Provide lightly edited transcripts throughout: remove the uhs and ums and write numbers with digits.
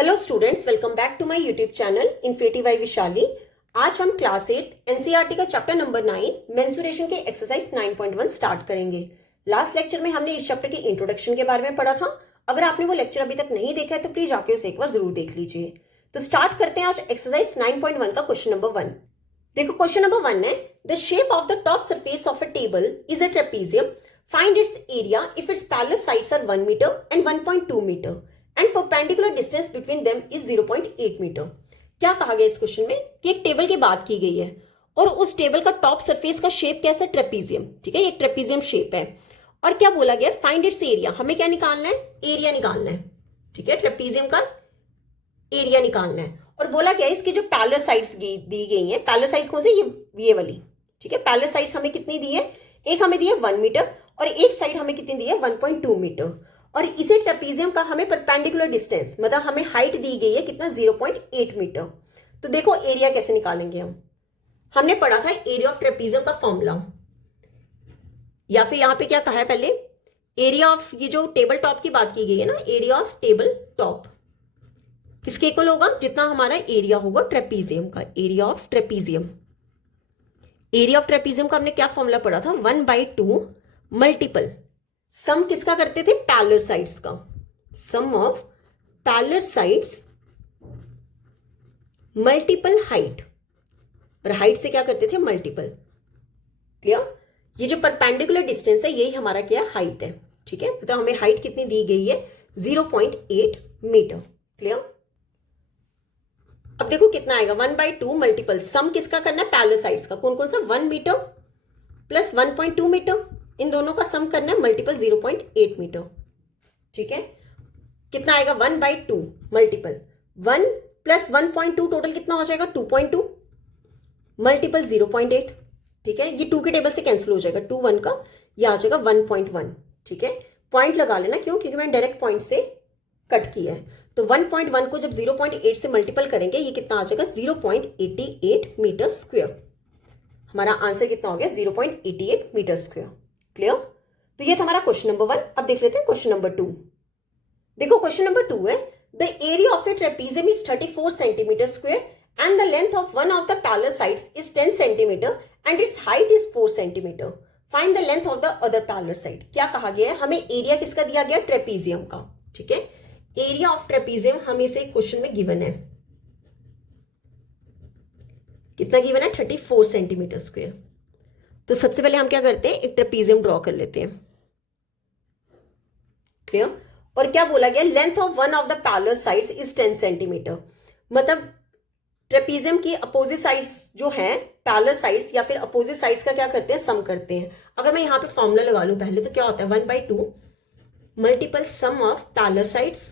Hello students, welcome back to my YouTube channel infinity by Vishali. आज हम class 8 NCERT का chapter number 9 mensuration के exercise 9.1 start करेंगे। Last lecture में हमने इस चैप्टर के इंट्रोडक्शन के बारे में पढ़ा था। अगर आपने वो लेक्चर अभी तक नहीं देखा है तो प्लीज आके उसे एक बार जरूर देख लीजिए। तो स्टार्ट करते हैं आज एक्सरसाइज 9.1 का क्वेश्चन नंबर 1। देखो क्वेश्चन नंबर 1 है, the shape of the top surface of a table is a trapezium, find its area if its parallel sides are 1 metre and 1.2 metre and perpendicular distance between them is 0.8 metre. क्या कहा गया इस question में कि एक table की बात की गई है और उस टेबल का टॉप सरफेस का शेप कैसा है? ट्रेपीजियम। ठीक है, एक ट्रेपीजियम शेप है और क्या बोला गया? Find its area. हमें क्या निकालना है? एरिया निकालना है। ठीक है, ट्रेपीजियम का एरिया निकालना है और बोला गया इसकी जो पैरेलल साइड्स दी गई है, पैरेलल साइड्स कौन से? ये वाली। ठीक है, पैरेलल साइड्स हमें कितनी दी है? एक हमें दी है 1 मीटर और एक साइड हमें कितनी दी है? 1.2 मीटर। और इसे ट्रेपीजियम का हमें परपेंडिकुलर डिस्टेंस, मतलब हमें हाइट दी गई है कितना? 0.8 मीटर। तो देखो एरिया कैसे निकालेंगे हम। हमने पढ़ा था एरिया ऑफ ट्रेपीजियम का फॉर्मूला, या फिर यहां पे क्या कहा है पहले? एरिया ऑफ, ये जो टेबल टॉप की बात की गई है ना, एरिया ऑफ टेबल टॉप किसके इक्वल होगा? जितना हमारा एरिया होगा ट्रेपीजियम का, area of trapezium. Area of trapezium का हमने क्या फॉर्मूला पढ़ा था? 1/2 मल्टीपल सम किसका करते थे? पैरेलल साइड्स का। Sum of parallel sides multiple height, और हाइट से क्या करते थे? मल्टीपल। क्लियर? ये जो परपेंडिकुलर डिस्टेंस है यही हमारा क्या? हाइट है। ठीक है, तो हमें हाइट कितनी दी गई है? 0.8 मीटर। क्लियर? अब देखो कितना आएगा? 1/2 मल्टीपल सम किसका करना है? पैरेलल साइड्स का। कौन कौन सा? 1 मीटर प्लस 1.2 मीटर, इन दोनों का सम करना है, मल्टीपल 0.8 मीटर। ठीक है, कितना आएगा? 1/2 मल्टीपल 1 प्लस 1.2, टोटल कितना हो जाएगा? 2.2 मल्टीपल 0.8। ठीक है, ये 2 के टेबल से कैंसिल हो जाएगा, 2 1 का, ये आ जाएगा 1.1। ठीक है, पॉइंट लगा लेना, क्यों? क्योंकि मैंने डायरेक्ट पॉइंट से कट किया है। तो 1.1 को जब 0.8 से मल्टीपल करेंगे ये कितना आ जाएगा? 0.88 मीटर स्क्वायर। हमारा आंसर कितना हो गया? 0.88 मीटर स्क्वायर। क्लियर? तो ये था हमारा क्वेश्चन नंबर 1। अब देख लेते हैं क्वेश्चन नंबर 2। देखो क्वेश्चन नंबर 2 है, the area of A trapezium is 34 centimetre square and the length of one of the parallel sides is 10 centimetre and it's height is 4 centimetre. Find the length of the other parallel side. क्या कहा गया है? हमें area किसका दिया गया? Trapezium का। ठीक है, एरिया ऑफ ट्रेपीजियम हमें से क्वेश्चन में गिवन है। कितना गिवन है? 34 सेंटीमीटर स्क्वायर। तो सबसे पहले हम क्या करते हैं? एक ट्रेपीजियम ड्रॉ कर लेते हैं। क्लियर? और क्या बोला गया? Length of one of the parallel sides is 10 centimetre. मतलब ट्रेपीजियम की अपोजिट साइड्स जो हैं, पैरेलल साइड्स या फिर अपोजिट साइड्स का क्या करते हैं? सम करते हैं। अगर मैं यहां पे फॉर्मूला लगा लूं पहले, तो क्या होता है? 1/2 multiple sum of parallel sides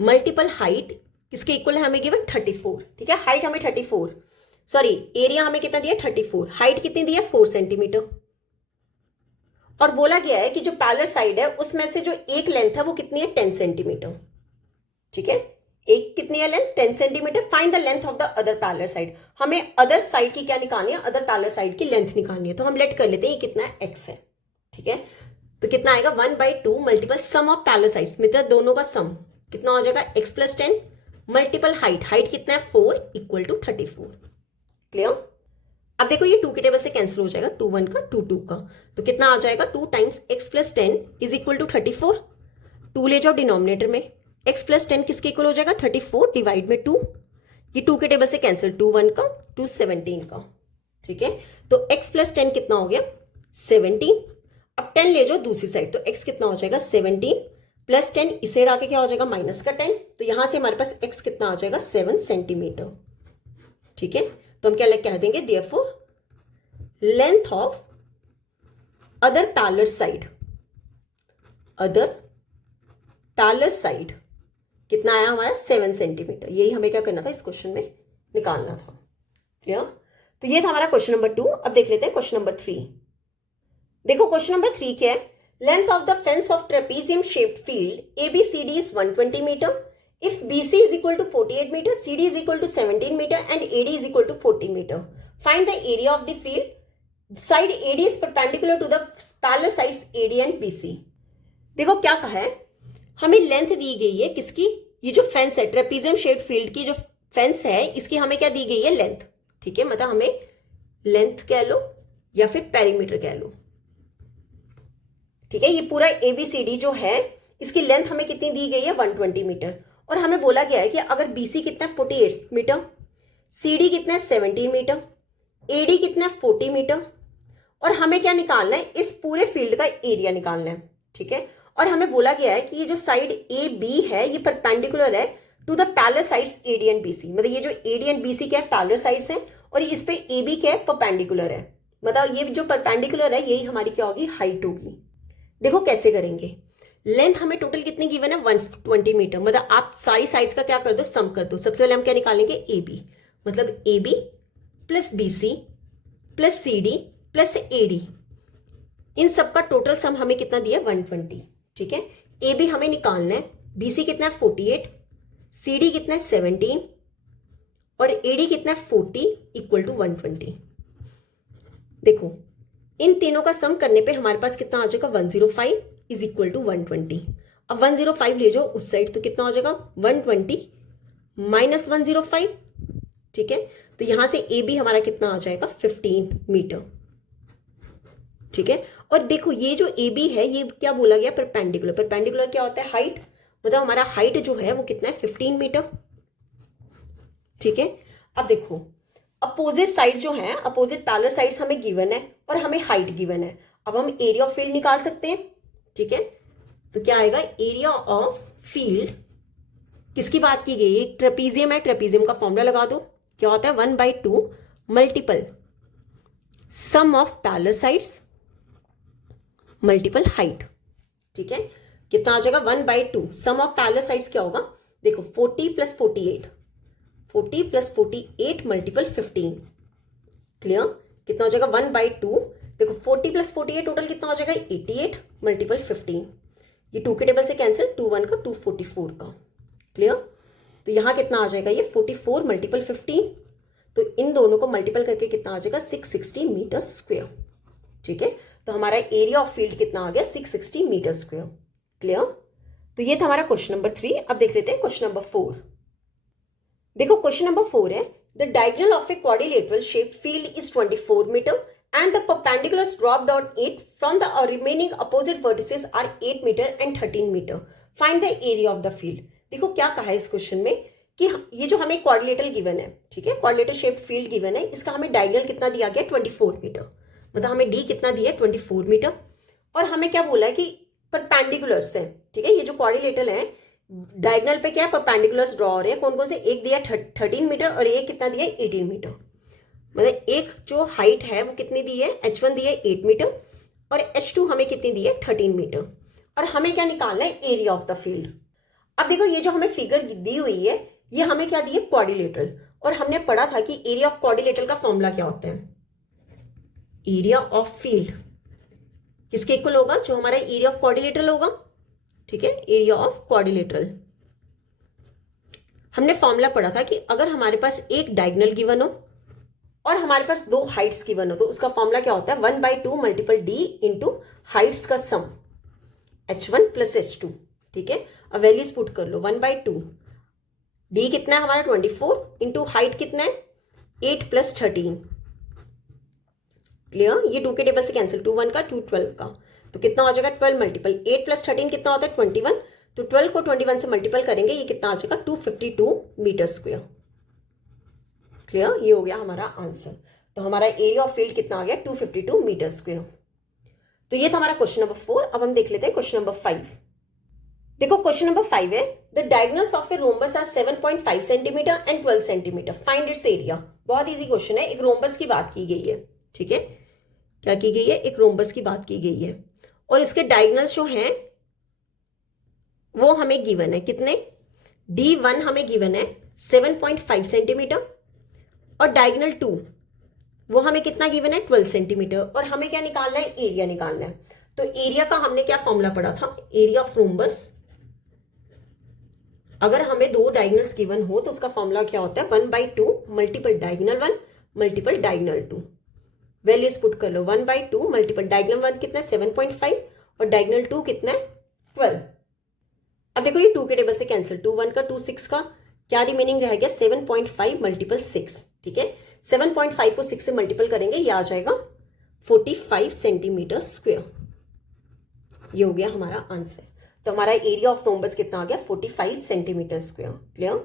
multiple height, किसके इक्वल है हमें गिवन? 34। ठीक है, हाइट हमें 34, सॉरी एरिया हमें कितना दिया? 34। हाइट कितनी दी है? 4 सेंटीमीटर। और बोला गया है कि जो पैरेलल साइड है उसमें से जो एक लेंथ है वो कितनी है? 10 सेंटीमीटर। ठीक है, एक कितनी है length? 10 centimetre. Find the length of the other parallel side. हमें अदर साइड की क्या निकालनी है? अदर पैरेलल साइड की लेंथ निकालनी है। तो हम लेट कर लेते हैं ये कितना है? x है। ठीक है, तो कितना आएगा? 1/2 multiple sum of parallel sides, मतलब दोनों का सम कितना हो जाएगा? x plus 10 multiple height, height कितना है? 4 इक्वल टू 34। क्लियर? अब देखो ये 2 के टेबल से कैंसिल हो जाएगा, 2 1 का, 2 2 का, तो कितना आ जाएगा? 2 times x plus 10 is equal to 34। 2 ले जाओ डिनोमिनेटर में, x प्लस 10 किसके इक्वल हो जाएगा? 34 डिवाइड में 2। ये 2 के टेबल से कैंसिल, 2 1 का, 2 17 का। ठीक है, तो x प्लस 10 कितना हो गया? 17। अब 10 ले जाओ दूसरी साइड, तो x कितना हो जाएगा? 17 प्लस 10, इसे हटा के क्या हो जाएगा? माइनस का 10। तो यहां से हमारे पास x कितना आ जाएगा? 7 सेंटीमीटर। ठीक है, तो हम क्या कह देंगे? Therefore length of other parallel side, other parallel side कितना आया हमारा? 7 सेंटीमीटर। यही हमें क्या करना था? इस क्वेश्चन में निकालना था। क्लियर? तो ये था हमारा क्वेश्चन नंबर 2। अब देख लेते हैं क्वेश्चन नंबर 3। देखो क्वेश्चन नंबर 3 क्या है? Length of the fence of trapezium shaped field ABCD is 120 metre if BC is equal to 48 meter, CD is equal to 17 meter and AD is equal to 40 meter. Find the area of the field. Side AD is perpendicular to the parallel sides AD and BC. देखो क्या कहा है? हमें length दी गई है किसकी, ये जो फेंस है ट्रेपीजियम शेड फील्ड की जो फेंस है इसकी हमें क्या दी गई है, लेंथ। ठीक है, मतलब हमें लेंथ कह लो या फिर पेरीमीटर कह लो। ठीक है, ये पूरा ABCD जो है इसकी लेंथ हमें कितनी दी गई है, 120 मीटर। और हमें बोला गया है कि अगर BC कितना है 48 मीटर, CD कितना है 17 मीटर, AD कितना है 40 मीटर, और हमें क्या निकालना है, इस पूरे फील्ड का एरिया निकालना है। ठीक है, और हमें बोला गया है कि ये जो साइड AB है ये परपेंडिकुलर है to the parallel sides AD and BC। मतलब ये जो AD एंड BC क्या है, पैरेलल साइड्स हैं, और इस पे AB क्या है, परपेंडिकुलर है। मतलब ये जो परपेंडिकुलर है यही हमारी क्या होगी, हाइट होगी। देखो कैसे करेंगे, लेंथ हमें टोटल कितनी गिवन है, 120 मीटर। मतलब आप सारी साइड्स का क्या कर दो, सम कर दो। सबसे पहले हम क्या निकालेंगे, AB, मतलब AB plus BC plus CD plus AD, इन सब का टोटल सम हमें कितना दिया, 120। ठीक है, AB हमें निकालना है, BC कितना है 48, CD कितना है 17 और AD कितना है 40 इक्वल टू 120। देखो इन तीनों का सम करने पे हमारे पास कितना आ जाएगा, 105 इज इक्वल टू 120। अब 105 ले जाओ उस साइड तो कितना हो जाएगा, 120 माइनस 105। ठीक है, तो यहां से AB हमारा कितना आ जाएगा, 15 मीटर। ठीक है, और देखो ये जो AB है ये क्या बोला गया, परपेंडिकुलर। परपेंडिकुलर क्या होता है, हाइट। मतलब हमारा हाइट जो है वो कितना है, 15 मीटर। ठीक है, अब देखो अपोजिट साइड जो है, अपोजिट पैरेलल साइड्स हमें गिवन है और हमें हाइट गिवन है। अब हम एरिया ऑफ फील्ड निकाल सकते हैं। ठीक है, तो क्या आएगा, एरिया ऑफ फील्ड किसकी बात की गई, एक ट्रेपीजियम है, ट्रेपीजियम का फॉर्मूला लगा दो, क्या होता है 1/2 multiple sum of parallel sides multiple height. ठीक है, कितना आ जाएगा, 1/2 सम ऑफ पैरेलल साइड्स क्या होगा, देखो 40 प्लस 48, 40 प्लस 48 मल्टीपल 15। क्लियर, कितना हो जाएगा 1/2। देखो 40 प्लस 48 टोटल कितना हो जाएगा, 88 मल्टीपल 15। ये 2 के टेबल से कैंसिल, 2 1 का 244 का। क्लियर, तो यहां कितना आ जाएगा, ये 44 मल्टीपल 15। तो इन दोनों को मल्टीपल करके कितना आ जाएगा, 660 मीटर स्क्वायर। ठीक है, तो हमारा एरिया ऑफ फील्ड कितना आ गया, 660 मीटर स्क्वायर। क्लियर, तो ये था हमारा क्वेश्चन नंबर 3। अब देख लेते हैं क्वेश्चन नंबर 4। देखो क्वेश्चन नंबर 4 है, the diagonal of a quadrilateral shape field is 24 metre and the perpendiculars drop down 8 from the remaining opposite vertices are 8 meter and 13 meter. Find the area of the field. देखो क्या कहा है इस question में कि ये जो हमें क्वाड्रिलेटरल गिवन है, ठीक है, क्वाड्रिलेटरल शेप फील्ड गिवन है, इसका हमें डायगोनल कितना दिया गया, 24 मीटर। मतलब हमें D कितना दिया है, 24 मीटर। और हमें क्या बोला है कि परपेंडिकुलर्स है। ठीक है, ये जो क्वाड्रिलेटरल है डायगोनल पे क्या है, परपेंडिकुलर्स ड्रॉ हो रहे हैं। कौन कौन से, एक दिया 13 मीटर और एक कितना दिया है, 18 मीटर। मतलब एक जो हाइट है वो कितनी दी है, H1 दी है 8 मीटर और H2 हमें कितनी दी है, 13 मीटर। और हमें क्या निकालना है, एरिया ऑफ द फील्ड। अब देखो ये जो हमें फिगर दी हुई है ये हमें क्या दी है, क्वाड्रिलेटरल। और हमने पढ़ा था कि एरिया ऑफ क्वाड्रिलेटरल का फॉर्मूला क्या होता है, एरिया ऑफ फील्ड किसके इक्वल होगा, जो हमारा एरिया ऑफ क्वाड्रिलेटरल होगा। ठीक है, एरिया ऑफ क्वाड्रिलेटरल हमने फॉर्मूला पढ़ा था कि अगर हमारे पास एक डायगोनल गिवन हो और हमारे पास दो हाइट्स गिवन हो तो उसका फॉर्मूला क्या होता है, 1/2 मल्टीपल D इंटू हाइट्स का सम H1 प्लस H2। ठीक है, अब वैल्यूज पुट कर लो, 1/2 D कितना है हमारा 24 इंटू हाइट कितना है 8 प्लस 13। क्लियर, ये 2 के टेबल से कैंसिल, 2 1 का 2 12 का, तो कितना हो जाएगा 12 मल्टीपल 8 प्लस 13 कितना होता है 21। तो 12 को 21 से मल्टीपल करेंगे ये कितना आ जाएगा 252 मीटर स्क्वायर। क्लियर, ये हो गया हमारा आंसर। तो हमारा एरिया ऑफ फील्ड कितना आ गया, 252 मीटर स्क्वायर। तो ये था हमारा क्वेश्चन नंबर 4। अब हम देख लेते हैं क्वेश्चन नंबर 5। देखो क्वेश्चन नंबर 5 है, the diagonals of a rhombus are 7.5 centimetre and 12 centimetre, find its area. बहुत इजी क्वेश्चन है, एक रोम्बस की बात की गई है। ठीक है, क्या की गई है, एक रोम्बस की बात की गई है और इसके डायगोनल्स जो हैं वो हमें गिवन है, कितने, D1 हमें गिवन है 7.5 सेंटीमीटर और डायगोनल 2 वो हमें कितना गिवन है, 12 सेंटीमीटर। और हमें क्या निकालना है, एरिया निकालना है। तो एरिया का हमने क्या फॉर्मूला पढ़ा था, एरिया ऑफ रोम्बस। अगर हमें दो डायगोनल्स गिवन हो तो उसका फॉर्मूला क्या होता है, 1/2 multiple diagonal 1 multiple diagonal 2। Values put कर लो, 1/2 मल्टीपल डायगोनल 1 कितना है 7.5 और डायगोनल 2 कितना है 12। अब देखो ये 2 के टेबल से कैंसिल, 2 1 का 2 6 का, क्या रिमेनिंग रह गया 7.5 मल्टीपल 6, ठीक है। 7.5 को 6 से मल्टीपल करेंगे, ये आ जाएगा 45 सेंटीमीटर स्क्वायर। ये हो गया हमारा आंसर। तो हमारा एरिया ऑफ रोम्बस कितना आ गया 45 सेंटीमीटर स्क्वायर। क्लियर।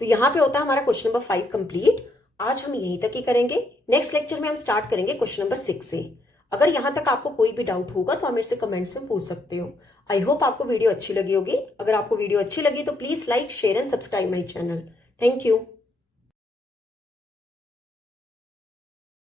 तो यहां पे होता है हमारा क्वेश्चन नंबर 5 कंप्लीट। आज हम यहीं तक ही करेंगे। नेक्स्ट लेक्चर में हम स्टार्ट करेंगे क्वेश्चन नंबर 6 से। अगर यहां तक आपको कोई भी डाउट होगा तो आप मेरे से कमेंट्स में पूछ सकते हो। आई होप आपको वीडियो अच्छी लगी होगी। अगर आपको वीडियो अच्छी लगी तो please like share and subscribe my channel. Thank you.